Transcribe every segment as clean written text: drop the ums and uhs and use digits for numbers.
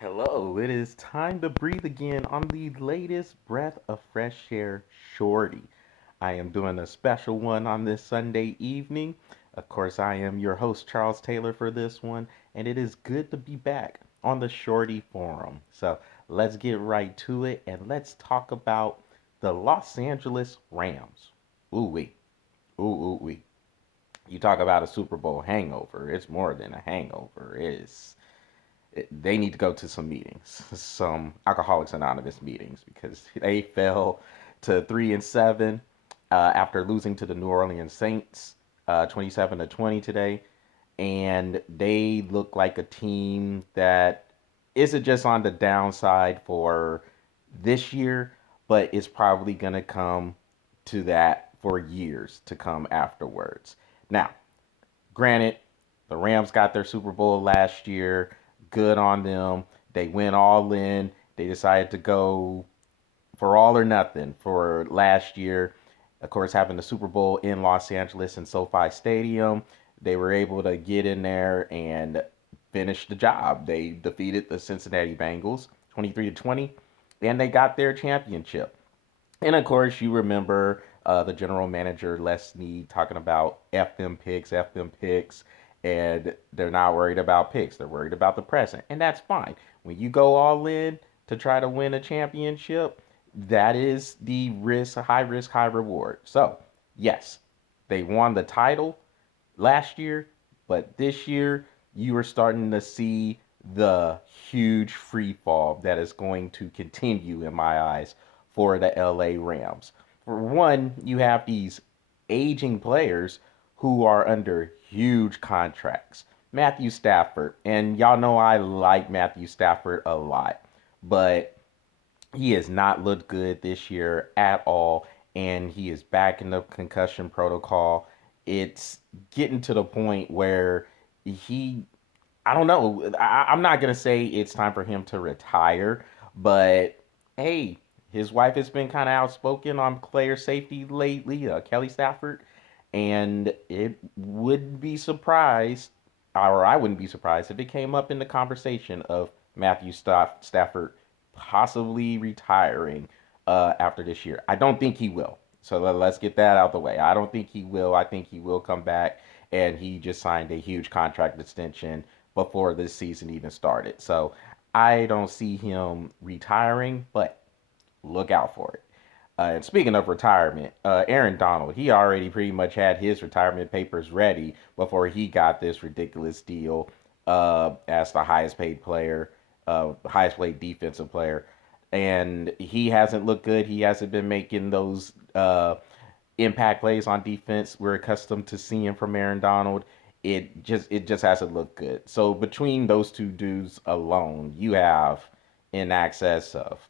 Hello, it is time to breathe again on the latest breath of fresh air, Shorty. I am doing a special one on this Sunday evening. Of course, I am your host, Charles Taylor, for this one, and it is good to be back on the Shorty Forum. So let's get right to it and let's talk about the Los Angeles Rams. Ooh wee, ooh wee. You talk about a Super Bowl hangover. It's more than a hangover. They need to go to some meetings, some Alcoholics Anonymous meetings, because they fell to 3-7 after losing to the New Orleans Saints 27-20 today, and they look like a team that isn't just on the downside for this year, but it's probably going to come to that for years to come afterwards. Now, granted, the Rams got their Super Bowl last year. Good on them. They went all in. They decided to go for all or nothing for last year. Of course, having the Super Bowl in Los Angeles and SoFi Stadium, they were able to get in there and finish the job. They defeated the Cincinnati Bengals 23-20, and they got their championship. And of course, you remember the general manager Les Snead talking about F them picks, and they're not worried about picks. They're worried about the present, and that's fine. When you go all in to try to win a championship, that is the risk, high reward. So, yes, they won the title last year, but this year you are starting to see the huge free fall that is going to continue in my eyes for the LA Rams. For one, you have these aging players who are under huge contracts. Matthew Stafford, and y'all know I like Matthew Stafford a lot, but he has not looked good this year at all, and he is back in the concussion protocol. It's getting to the point where he, I don't know, I'm not going to say it's time for him to retire, but hey, his wife has been kind of outspoken on player safety lately, Kelly Stafford, and it would be surprised, or I wouldn't be surprised if it came up in the conversation of Stafford possibly retiring after this year. I don't think he will. So let's get that out the way. I don't think he will. I think he will come back, and he just signed a huge contract extension before this season even started. So I don't see him retiring, but look out for it. And speaking of retirement, Aaron Donald, he already pretty much had his retirement papers ready before he got this ridiculous deal as the highest paid defensive player. And he hasn't looked good. He hasn't been making those impact plays on defense we're accustomed to seeing from Aaron Donald. It just hasn't looked good. So between those two dudes alone, you have in excess of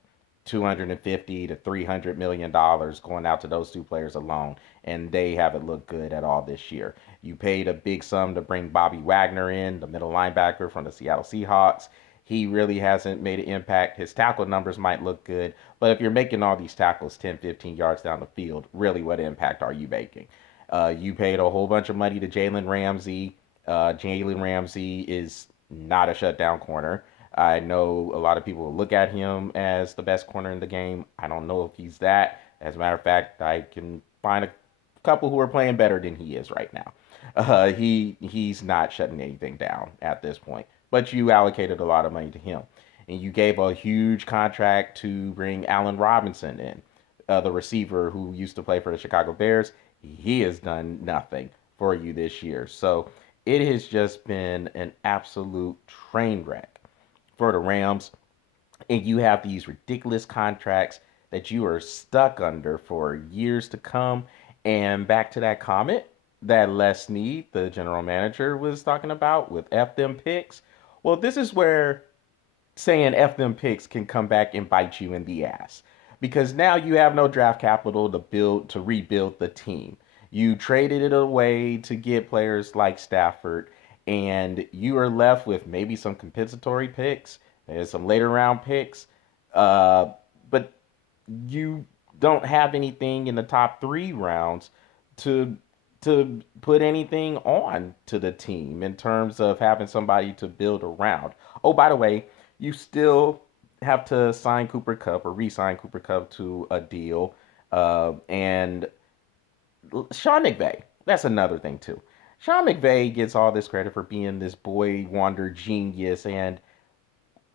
250 to 300 million dollars going out to those two players alone, and they haven't looked good at all this year. You paid a big sum to bring Bobby Wagner in, the middle linebacker from the Seattle Seahawks. He really hasn't made an impact. His tackle numbers might look good, but if you're making all these tackles 10, 15 yards down the field, really what impact are you making? You paid a whole bunch of money to Jalen Ramsey. Jalen Ramsey is not a shutdown corner. I know a lot of people look at him as the best corner in the game. I don't know if he's that. As a matter of fact, I can find a couple who are playing better than he is right now. He's not shutting anything down at this point. But you allocated a lot of money to him, and you gave a huge contract to bring Allen Robinson in, the receiver who used to play for the Chicago Bears. He has done nothing for you this year. So it has just been an absolute train wreck for the Rams, and you have these ridiculous contracts that you are stuck under for years to come. And back to that comment that Les Snead, the general manager, was talking about with F them picks. Well, this is where saying F them picks can come back and bite you in the ass. Because now you have no draft capital to rebuild the team. You traded it away to get players like Stafford, and you are left with maybe some compensatory picks and some later round picks. But you don't have anything in the top 3 rounds to put anything on to the team in terms of having somebody to build around. Oh, by the way, you still have to sign Cooper Cup or re-sign Cooper Cup to a deal. And Sean McVay, that's another thing too. Sean McVay gets all this credit for being this boy wonder genius, and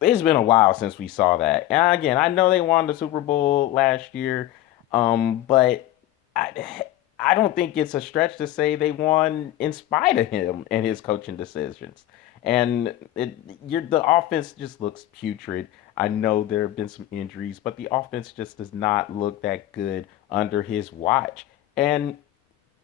it's been a while since we saw that. And again, I know they won the Super Bowl last year, but I, I don't think it's a stretch to say they won in spite of him and his coaching decisions. And the offense just looks putrid. I know there have been some injuries, but the offense just does not look that good under his watch. And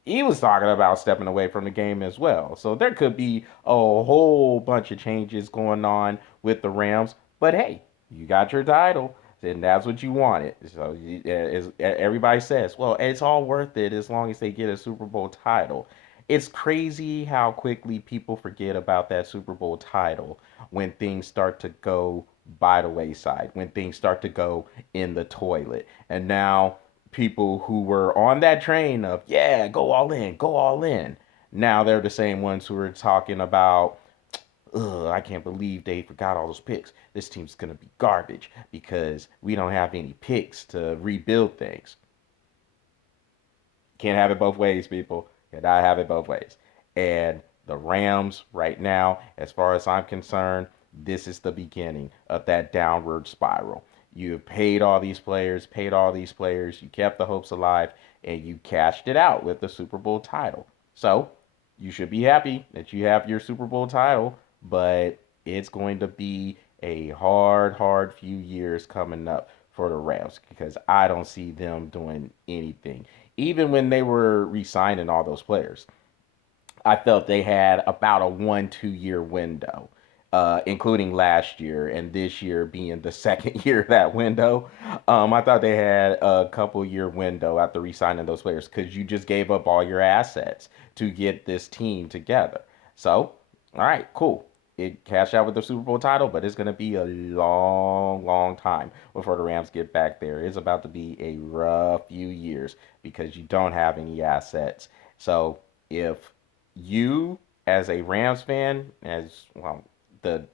he was talking about stepping away from the game as well. So there could be a whole bunch of changes going on with the Rams. But hey, you got your title, and that's what you wanted. So as everybody says, well, it's all worth it as long as they get a Super Bowl title. It's crazy how quickly people forget about that Super Bowl title when things start to go by the wayside, when things start to go in the toilet. And now people who were on that train of, yeah, go all in, go all in. Now they're the same ones who are talking about, ugh, I can't believe they forgot all those picks. This team's going to be garbage because we don't have any picks to rebuild things. Can't have it both ways, people. Cannot have it both ways. And the Rams, right now, as far as I'm concerned, this is the beginning of that downward spiral. You have paid all these players, paid all these players, you kept the hopes alive, and you cashed it out with the Super Bowl title. So you should be happy that you have your Super Bowl title, but it's going to be a hard few years coming up for the Rams because I don't see them doing anything. Even when they were re-signing all those players, I felt they had about a 1-2 year window, including last year and this year being the second year of that window. I thought they had a couple-year window after re-signing those players because you just gave up all your assets to get this team together. So, all right, cool. It cashed out with the Super Bowl title, but it's going to be a long time before the Rams get back there. It's about to be a rough few years because you don't have any assets. So, if you as a Rams fan, as well, the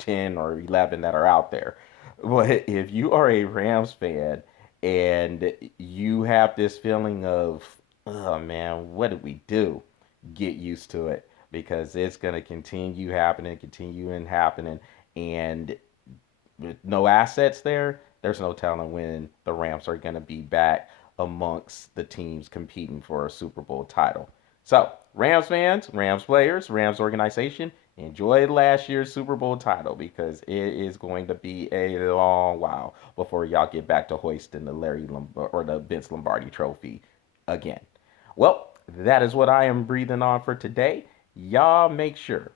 10 or 11 that are out there, but if you are a Rams fan and you have this feeling of, oh man, what did we do? Get used to it because it's going to continue and happening. And with no assets there, there's no telling when the Rams are going to be back amongst the teams competing for a Super Bowl title. So, Rams fans, Rams players, Rams organization, enjoy last year's Super Bowl title because it is going to be a long while before y'all get back to hoisting the or the Vince Lombardi trophy again. Well, that is what I am breathing on for today. Y'all make sure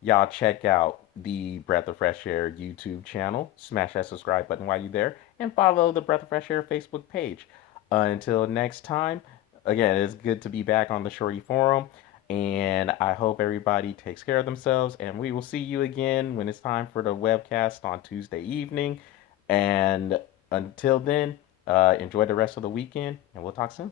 y'all check out the Breath of Fresh Air YouTube channel. Smash that subscribe button while you're there and follow the Breath of Fresh Air Facebook page. Until next time, again, it's good to be back on the Shortie Forum. And I hope everybody takes care of themselves. And we will see you again when it's time for the webcast on Tuesday evening. And until then, enjoy the rest of the weekend, and we'll talk soon.